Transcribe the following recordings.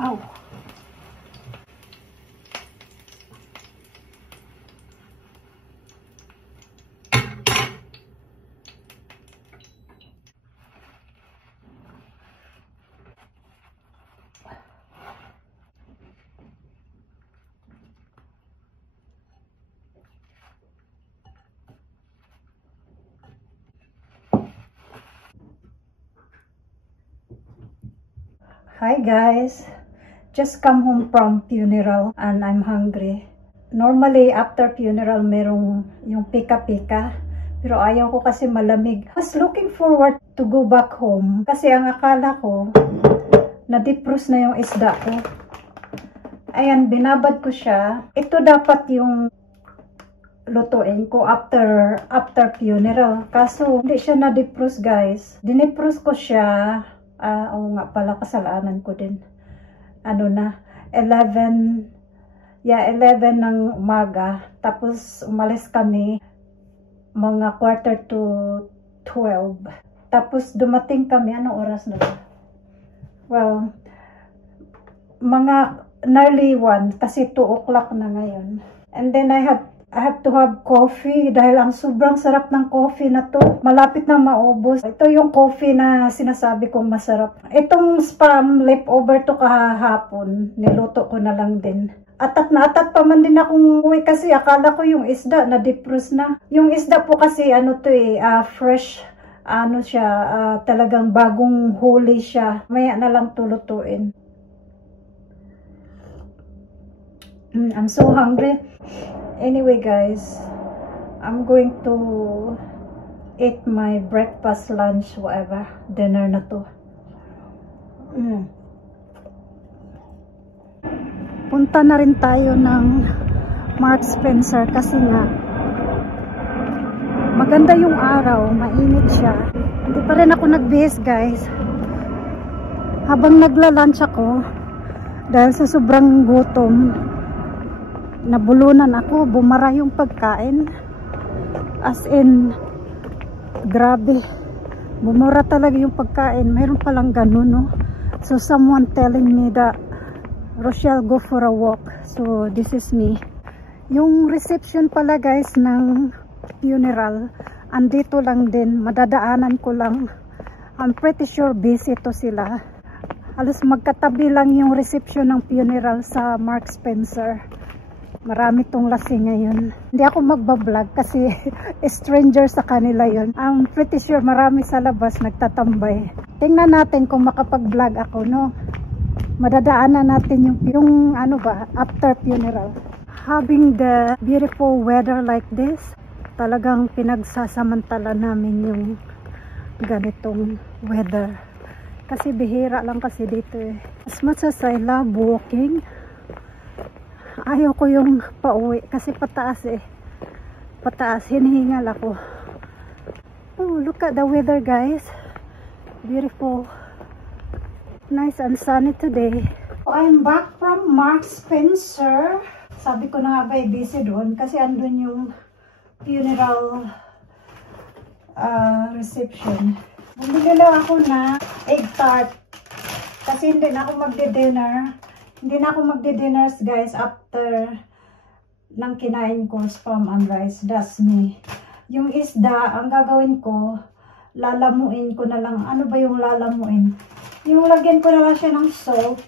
Ow. Hi guys, just come home from funeral and I'm hungry. Normally after funeral merong yung pika-pika, pero ayaw ko kasi malamig. I was looking forward to go back home kasi ang akala ko na-defrost na yung isda ko. Ayan, binabad ko siya. Ito dapat yung lutuin ko after funeral. Kaso hindi siya na-defrost guys. Dinefrost ko siya. Oo nga pala, kasalanan ko din. Ano na, 11 ng umaga. Tapos umalis kami mga 11:45. Tapos dumating kami, anong oras na ba? Well, mga nearly 1 kasi 2 o'clock na ngayon. And then I have to have coffee dahil ang sobrang sarap ng coffee na to. Malapit na maubos. Ito yung coffee na sinasabi kong masarap. Itong spam leftover to kahapon. Niluto ko na lang din. Atat pa man din akong uwi kasi akala ko yung isda na defrost na. Yung isda po kasi ano to fresh. Ano siya, talagang bagong huli siya. Maya na lang tulutuin. I'm so hungry. Anyway guys, I'm going to eat my breakfast, lunch, whatever, dinner na to. Punta na rin tayo ng Marks Spencer kasi nga maganda yung araw, mainit siya. Hindi pa rin ako nagbihis guys. Habang nagla-lunch ako, dahil sa sobrang gutom, nabulunan ako, bumara yung pagkain. As in, grabe. Bumara talaga yung pagkain. Mayroon palang ganun, no? So, someone telling me that, Rochelle, go for a walk. So, this is me. Yung reception pala, guys, ng funeral, andito lang din. Madadaanan ko lang. I'm pretty sure busy to sila. Halos magkatabi lang yung reception ng funeral sa Marks Spencer. Marami tong lasing ngayon. Hindi ako magbablog kasi stranger sa kanila yon. I'm pretty sure marami sa labas nagtatambay. Tingnan natin kung makapag-vlog ako, no? Madadaanan natin yung ano ba, after funeral. Having the beautiful weather like this, talagang pinagsasamantala namin yung ganitong weather. Kasi bihira lang kasi dito eh. As much as I love walking, ayaw ko yung pauwi kasi pataas eh. Pataas, hinihingal ako. Oh, look at the weather guys. Beautiful. Nice and sunny today. I'm back from Marks Spencer. Sabi ko na nga ba busy doon kasi andun yung funeral reception. Bumili lang ako na egg tart kasi hindi na ako magdi-dinner. Hindi na ako magdi-dinners guys after ng kinain ko spam and rice. That's me. Yung isda, ang gagawin ko, lalamuin ko na lang. Ano ba yung lalamuin? Yung lagyan ko na lang siya ng salt.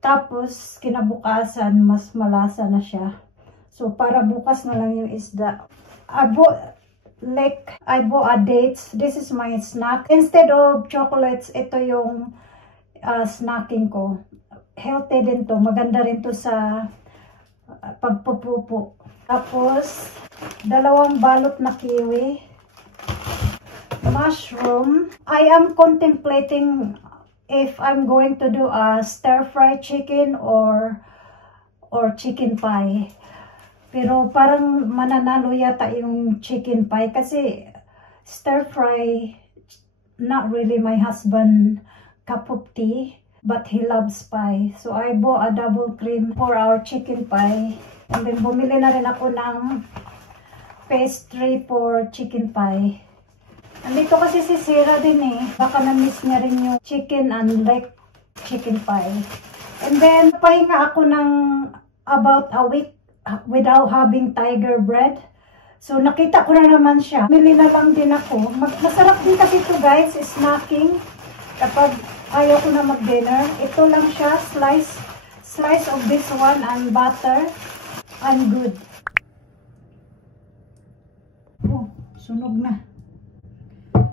Tapos kinabukasan, mas malasa na siya. So para bukas na lang yung isda. I bought dates. This is my snack. Instead of chocolates, ito yung snacking ko. Healthy din to. Maganda rin to sa pagpupupo. Tapos, 2 balot na kiwi. Mushroom. I am contemplating if I'm going to do a stir-fry chicken or chicken pie. Pero parang mananalo yata yung chicken pie kasi stir-fry, not really my husband cup of tea. But he loves pie. So I bought a double cream for our chicken pie. And then bumili na rin ako ng pastry for chicken pie. Andito kasi si Sarah din eh. Baka na-miss niya rin yung chicken and leg chicken pie. And then, pahinga ako ng about a week without having tiger bread. So, nakita ko na naman siya. Mili na lang din ako. Masarap din kasi ito guys, snacking. Kapag ayaw ko na mag-dinner. Ito lang siya, slice of this one and butter. And good. Oh, sunog na.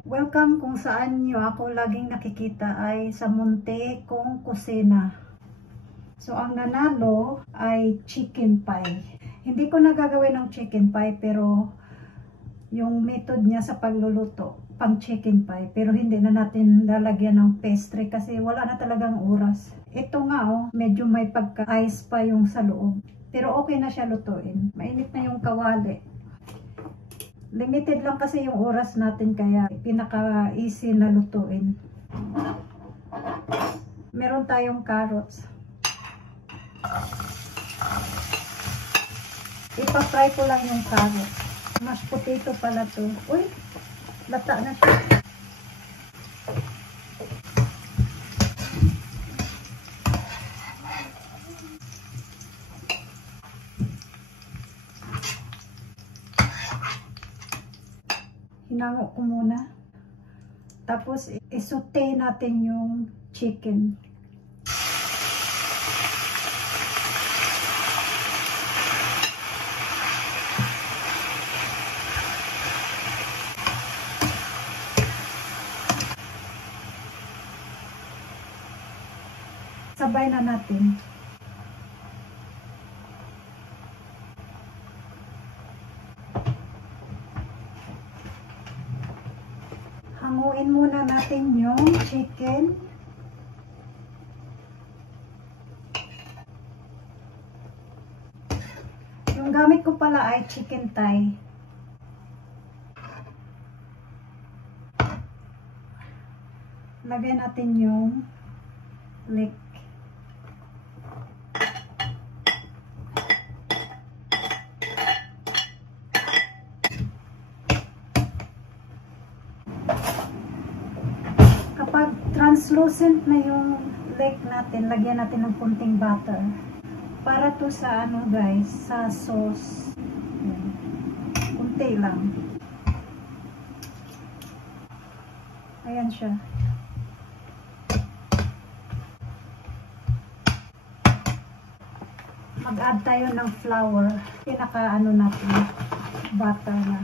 Welcome kung saan nyo ako laging nakikita ay sa munti kong kusina. So, ang nanalo ay chicken pie. Hindi ko nagagawin ng chicken pie pero yung method niya sa pagluluto, pang chicken pie. Pero hindi na natin lalagyan ng pastry kasi wala na talagang oras. Ito nga oh, medyo may pagka-ice pa yung sa loob. Pero okay na siya lutuin. Mainit na yung kawali. Limited lang kasi yung oras natin kaya pinaka-easy na lutuin. Meron tayong carrots. Ipa-fry ko lang yung carrots. Mashed potato pala to. Uy, lata na siya. Hinango ko muna. Tapos, isote natin yung chicken. Sabay na natin. Hanguin muna natin yung chicken. Yung gamit ko pala ay chicken thigh. Lagyan natin yung leg. Kapag translucent na yung leg natin, lagyan natin ng kunting butter. Para to sa ano guys, sa sauce. Kunti lang. Ayan siya. Mag-add tayo ng flour. Pinaka ano natin, butter na.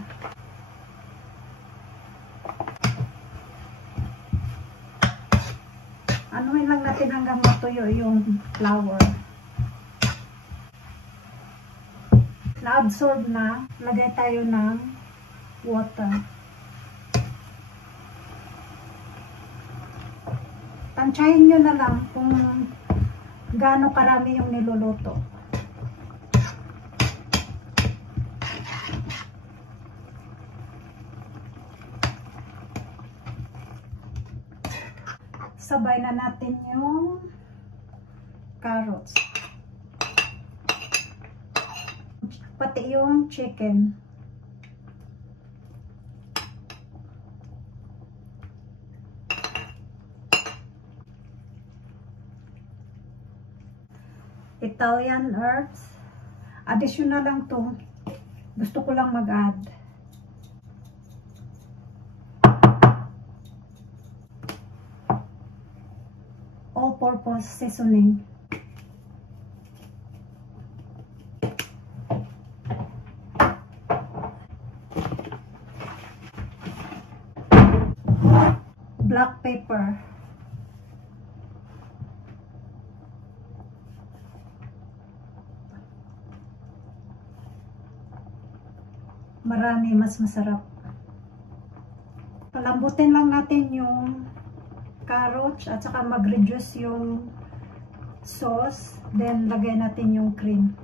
Anuhin lang natin hanggang matuyo yung flour. Na-absorb na, lagay tayo ng water. Tansyahin nyo na lang kung gaano karami yung niluluto. Sabay na natin yung carrots. Pati yung chicken. Italian herbs. Additional lang to. Gusto ko lang mag-add. All-purpose seasoning. Black pepper. Marami, mas masarap. Palambutin lang natin yung carrots at saka mag-reduce yung sauce. Then, lagay natin yung cream.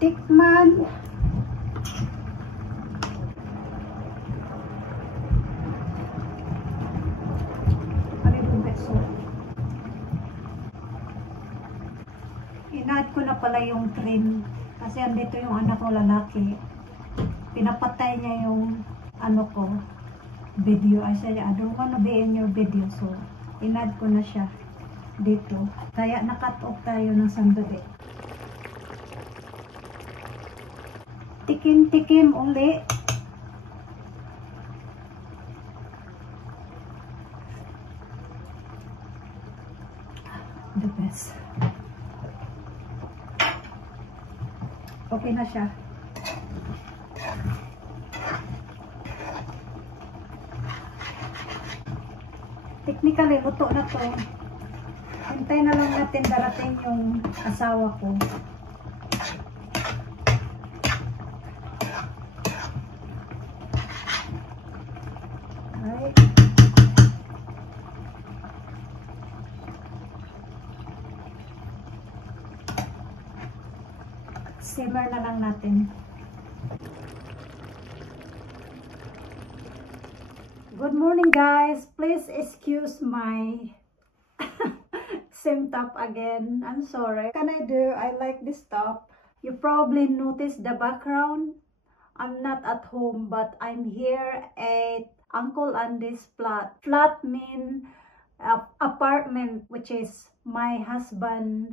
Tikman. In-add ko na pala yung cream. Kasi andito yung anak ko lalaki. Pinapatay niya yung ano ko, video. I said, I don't wanna be in your video. So, in-add ko na siya dito. Kaya nakat off tayo ng sandali. Tikim-tikim uli. The best. Okay na siya. Technically, luto na to. Hintay na lang natin darating yung asawa ko. Alright. Simmer na lang natin. Good morning, guys. Please excuse my same top again. I'm sorry. What can I do? I like this top. You probably noticed the background. I'm not at home, but I'm here at Uncle Andy's flat. Flat mean apartment, which is my husband's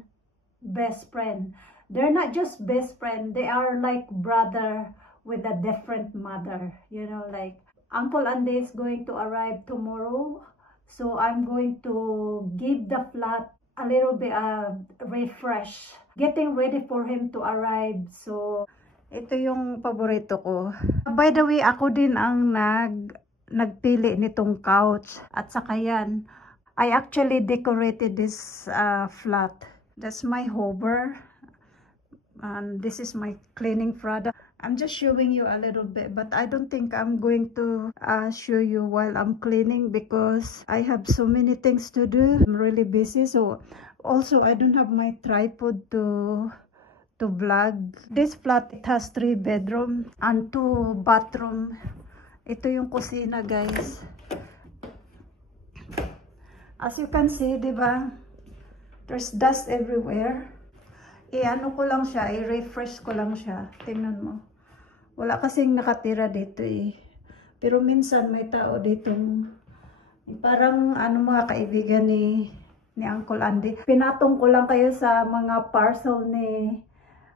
best friend. They're not just best friend. They are like brother with a different mother. You know, like Uncle Andy is going to arrive tomorrow, so I'm going to give the flat a little bit of refresh, getting ready for him to arrive. So, ito yung paborito ko. By the way, ako din ang nagpili nitong couch. At saka yan, I actually decorated this flat. That's my hover. And this is my cleaning product. I'm just showing you a little bit, but I don't think I'm going to show you while I'm cleaning because I have so many things to do. I'm really busy. So also I don't have my tripod to vlog. This flat, it has 3 bedroom and 2 bathroom. Ito yung kusina, guys. As you can see, diba? There's dust everywhere. I-ano ko lang siya, i-refresh ko lang siya. Tingnan mo. Wala kasing nakatira dito eh. Pero minsan may tao dito. Parang ano mga kaibigan ni Uncle Andy. Pinatong ko lang kayo sa mga parcel ni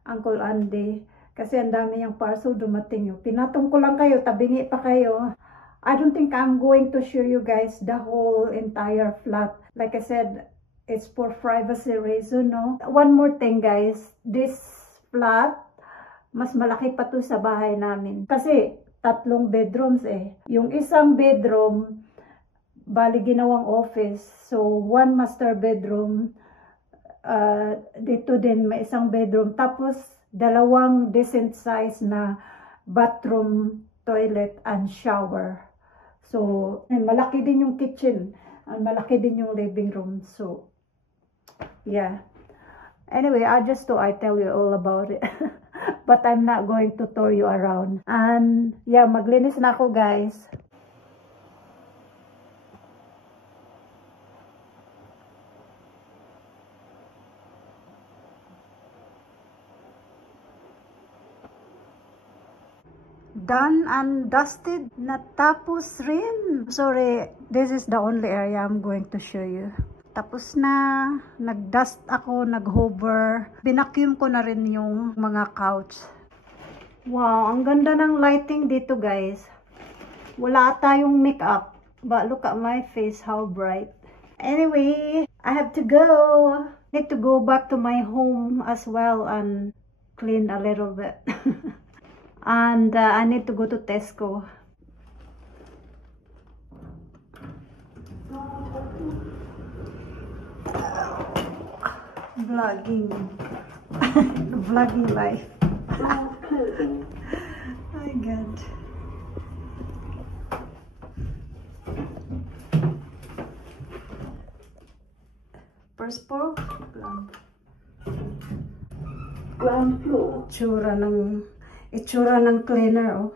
Uncle Andy. Kasi ang dami yung parcel dumating yun. Pinatong ko lang kayo, tabingi pa kayo. I don't think I'm going to show you guys the whole entire flat. Like I said, it's for privacy reason, no? One more thing, guys. This flat, mas malaki pa to sa bahay namin. Kasi 3 bedrooms eh. Yung isang bedroom, bali ginawang office. So, 1 master bedroom. Dito din may isang bedroom. Tapos, 2 decent size na bathroom, toilet, and shower. So, malaki din yung kitchen. Malaki din yung living room. So, yeah. Anyway, I tell you all about it. But I'm not going to tour you around. And yeah, maglinis na ako, guys. Done and dusted. Natapos rin. Sorry, this is the only area I'm going to show you. Tapos na, nag-dust ako, nag-hover. Binacuum ko na rin yung mga couch. Wow, ang ganda ng lighting dito, guys. Wala tayong makeup. But look at my face, how bright. Anyway, I have to go. Need to go back to my home as well and clean a little bit. And I need to go to Tesco. Vlogging. Vlogging life. My God. First floor. Ground floor. Itsura ng cleaner, oh.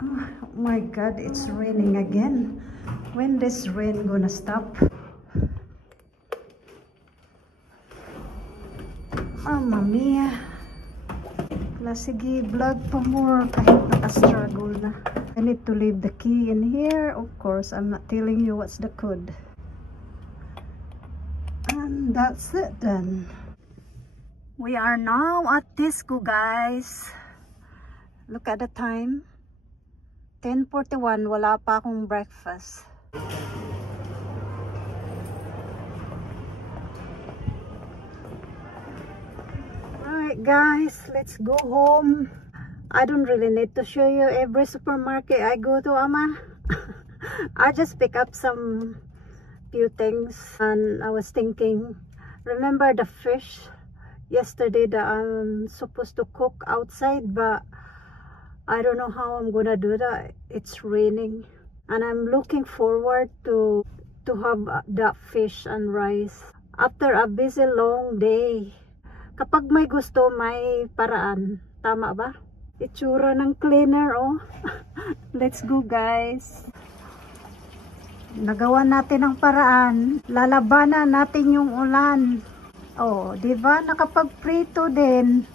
Oh my God, it's raining again. When this rain gonna stop? Oh, Mama Mia. Sige, vlog pa more kahit naka-struggle na. I need to leave the key in here. Of course, I'm not telling you what's the code. And that's it then. We are now at Tisco, guys. Look at the time. 10:41. Wala pa akong breakfast. Alright guys, let's go home. I don't really need to show you every supermarket I go to, Ama. I just pick up some few things, and I was thinking, remember the fish yesterday that I'm supposed to cook outside, but I don't know how I'm gonna do that. It's raining and I'm looking forward to have that fish and rice after a busy long day. Kapag may gusto, may paraan. Tama ba? Itsura ng cleaner, oh. Let's go, guys. Nagawa natin ang paraan. Lalabanan natin yung ulan. Oh, di ba? Nakapagprito din.